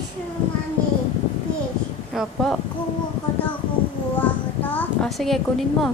Fish, mami. Fish. Opo. Kuha ko to, kuha ko to. O, ah, sige, kunin mo.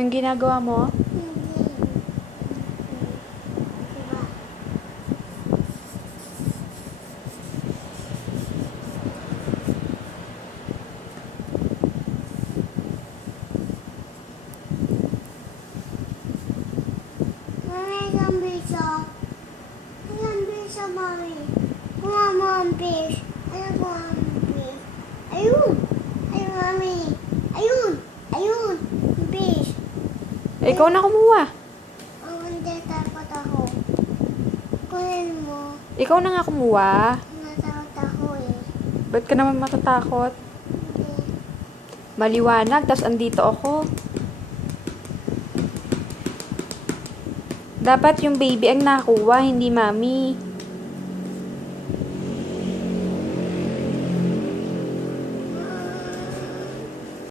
Anong ginagawa mo? Diba? Mami, mo ang fish. Ano ko ang fish? Ayun, mami. Ayun! Ayun! Ang fish. Eh, ikaw na kumuha. Ang hindi takot ako. Kunin mo. Ikaw na nga kumuha. Natakot ako eh. Ba't ka naman matatakot? Hindi. Maliwanag, tas andito ako. Dapat yung baby ang nakuha, hindi mami.